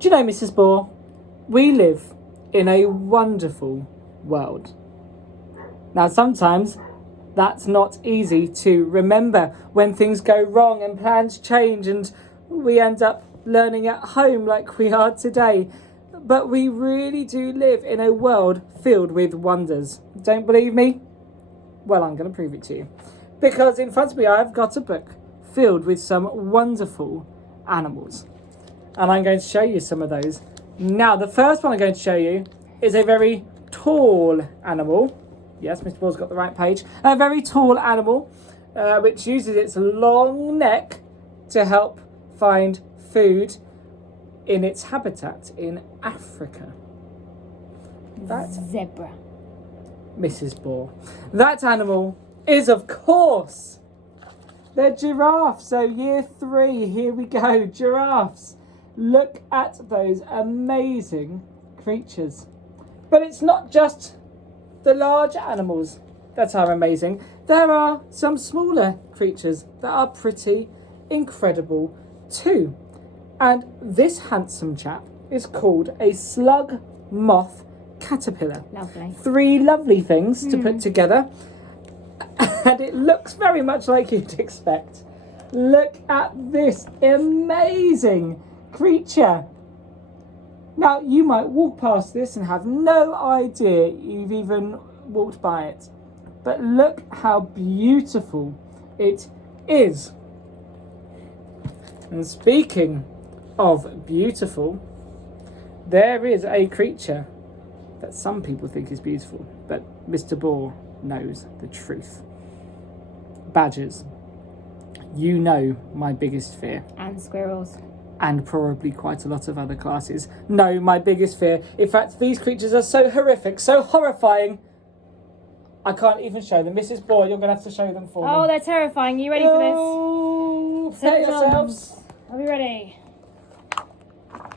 Do you know, Mrs. Bohr, we live in a wonderful world. Now, sometimes that's not easy to remember when things go wrong and plans change and we end up learning at home like we are today. But we really do live in a world filled with wonders. Don't believe me? Well, I'm going to prove it to you. Because in front of me, I've got a book filled with some wonderful animals. And I'm going to show you some of those. Now, the first one I'm going to show you is a very tall animal. Yes, Mr. Ball's got the right page. A very tall animal, which uses its long neck to help find food in its habitat in Africa. Zebra. Mrs. Ball. That animal is, of course, the giraffe. So year 3, here we go, giraffes. Look at those amazing creatures. But it's not just the large animals that are amazing. There are some smaller creatures that are pretty incredible too. And this handsome chap is called a slug moth caterpillar. Lovely. 3 lovely things to put together. And it looks very much like you'd expect. Look at this amazing creature. Now, you might walk past this and have no idea you've even walked by it. But look how beautiful it is. And speaking of beautiful, there is a creature that some people think is beautiful, but Mr. Bohr knows the truth. Badgers. You know my biggest fear. And squirrels. And probably quite a lot of other classes. No, my biggest fear. In fact, these creatures are so horrific, so horrifying, I can't even show them. Mrs. Bohr, you're going to have to show them for me. Oh, they're terrifying. You ready for this? Oh, prepare yourselves. Are we ready?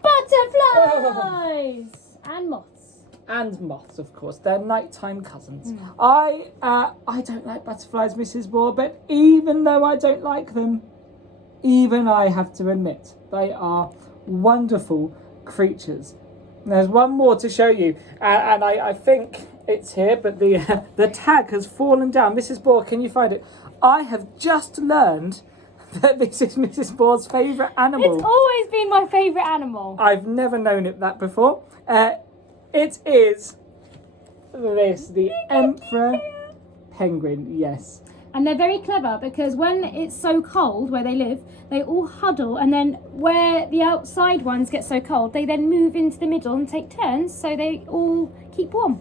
Butterflies! And moths. And moths, of course. They're nighttime cousins. I don't like butterflies, Mrs. Bohr, but even though I don't like them, even I have to admit they are wonderful creatures. There's one more to show you, and I think it's here, but the tag has fallen down. Mrs. Bohr, can you find it? I have just learned that this is Mrs. Bohr's favourite animal. It's always been my favourite animal. I've never known it that before. It is this, the emperor penguin, yes. And they're very clever because when it's so cold where they live, they all huddle, and then where the outside ones get so cold, they then move into the middle and take turns so they all keep warm.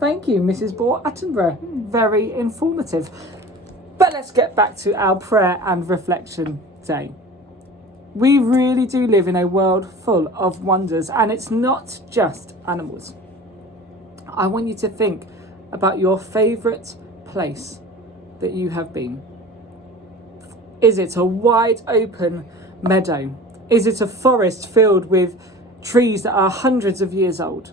Thank you, Mrs. Bohr Attenborough. Very informative. But let's get back to our prayer and reflection day. We really do live in a world full of wonders, and it's not just animals. I want you to think about your favourite place that you have been. Is it a wide open meadow? Is it a forest filled with trees that are hundreds of years old?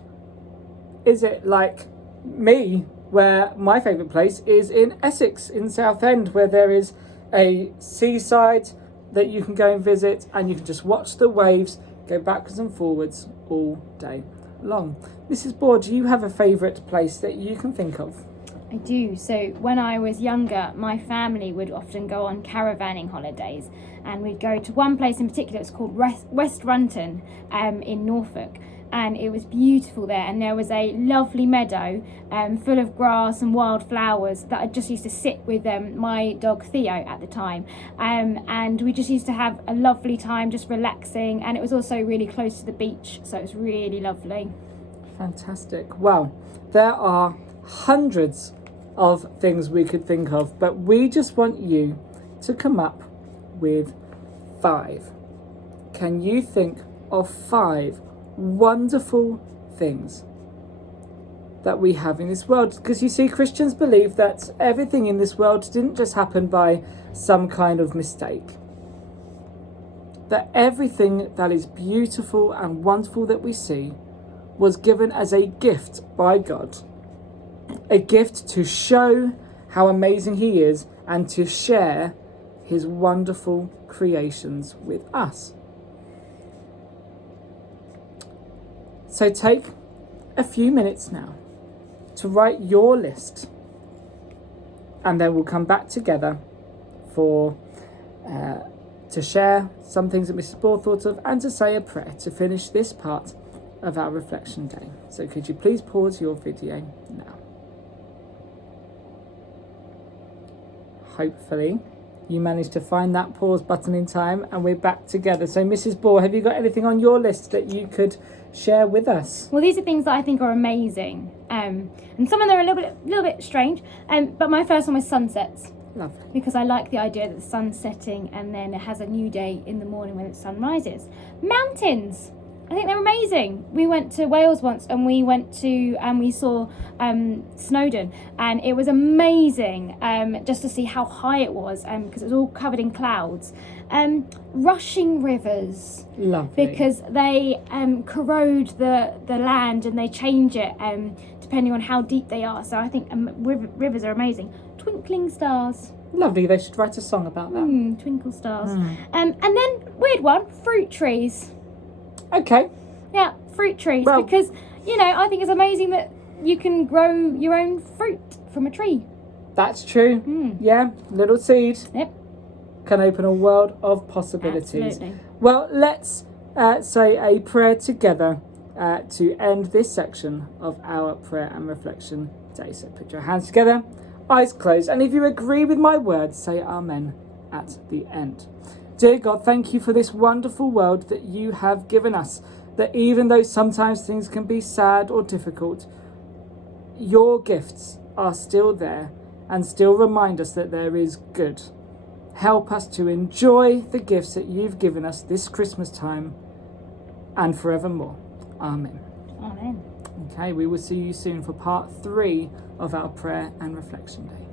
Is it like me, where my favourite place is in Essex, in Southend, where there is a seaside that you can go and visit, and you can just watch the waves go backwards and forwards all day long. Mrs. Bohr, do you have a favourite place that you can think of? I do. So when I was younger, my family would often go on caravanning holidays, and we'd go to one place in particular. It's called West Runton in Norfolk, and it was beautiful there. And there was a lovely meadow full of grass and wild flowers that I just used to sit with my dog Theo at the time, and we just used to have a lovely time just relaxing, and it was also really close to the beach, so it was really lovely. Fantastic. Well, there are hundreds of things we could think of, but we just want you to come up with 5. Can you think of 5 wonderful things that we have in this world? Because you see, Christians believe that everything in this world didn't just happen by some kind of mistake. That everything that is beautiful and wonderful that we see was given as a gift by God. A gift to show how amazing he is and to share his wonderful creations with us. So take a few minutes now to write your list, and then we'll come back together for to share some things that Mrs. Ball thought of and to say a prayer to finish this part of our reflection day. So could you please pause your video now? Hopefully you managed to find that pause button in time and we're back together. So Mrs. Ball, have you got anything on your list that you could share with us? Well, these are things that I think are amazing, and some of them are a little bit strange. But my first one was sunsets. Lovely. Because I like the idea that the sun's setting and then it has a new day in the morning when the sun rises. Mountains, I think they're amazing. We went to Wales once and we saw Snowdon, and it was amazing just to see how high it was because it was all covered in clouds. Rushing rivers. Lovely. Because they corrode the land and they change it depending on how deep they are. So I think rivers are amazing. Twinkling stars. Lovely, they should write a song about that. Twinkle stars. And then, weird one, fruit trees. Okay. Yeah, fruit trees. Well, because, I think it's amazing that you can grow your own fruit from a tree. That's true. Yeah, little seed. Yep. Can open a world of possibilities. Absolutely. Well, let's say a prayer together to end this section of our prayer and reflection day. So put your hands together, eyes closed, and if you agree with my words, say amen at the end. Dear God, thank you for this wonderful world that you have given us, that even though sometimes things can be sad or difficult, your gifts are still there and still remind us that there is good. Help us to enjoy the gifts that you've given us this Christmas time and forevermore. Amen. Amen. Okay, we will see you soon for part 3 of our prayer and reflection day.